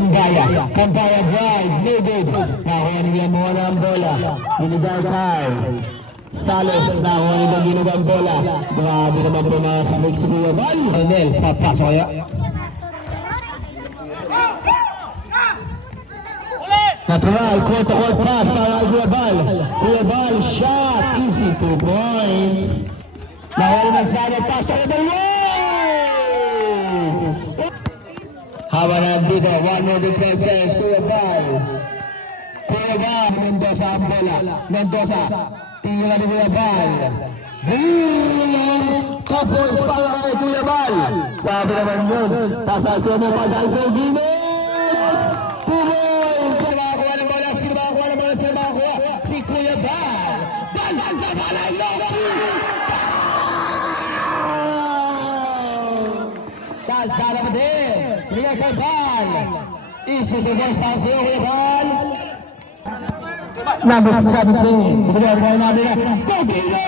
Kambaya. Kambaya drive, no good. Nakuha niya muna ang bola. Binigay kay Sales, nakuha niya ginagawa ang bola. Grabe naman po na sa si Kuya Val. Arnel, papasok kaya. Natural, court-to-court pass para kay Kuya Val. Kuya Val, shot, easy, 2 points. Nakuha niya sana, pass to the Hawa na dito, 1 minute 12 seconds, Kuya Val. Kuya Val, Mendoza ang bola. Mendoza, tingnan ni Kuya Val. Boom! 2 points para kay Kuya Val. Sabi naman yun, tasasyon mo pa sa Gino. 2 points! Makakuha ng bola, sino makakuha ng bola, sino makakuha? Si Kuya Val. Dalan na bola, Loki! Tasara pa din. Liga kay Val. Issue to boss para sa'yo, Kuya Val. Number 17. Bumili ang ball namin na. Tobino!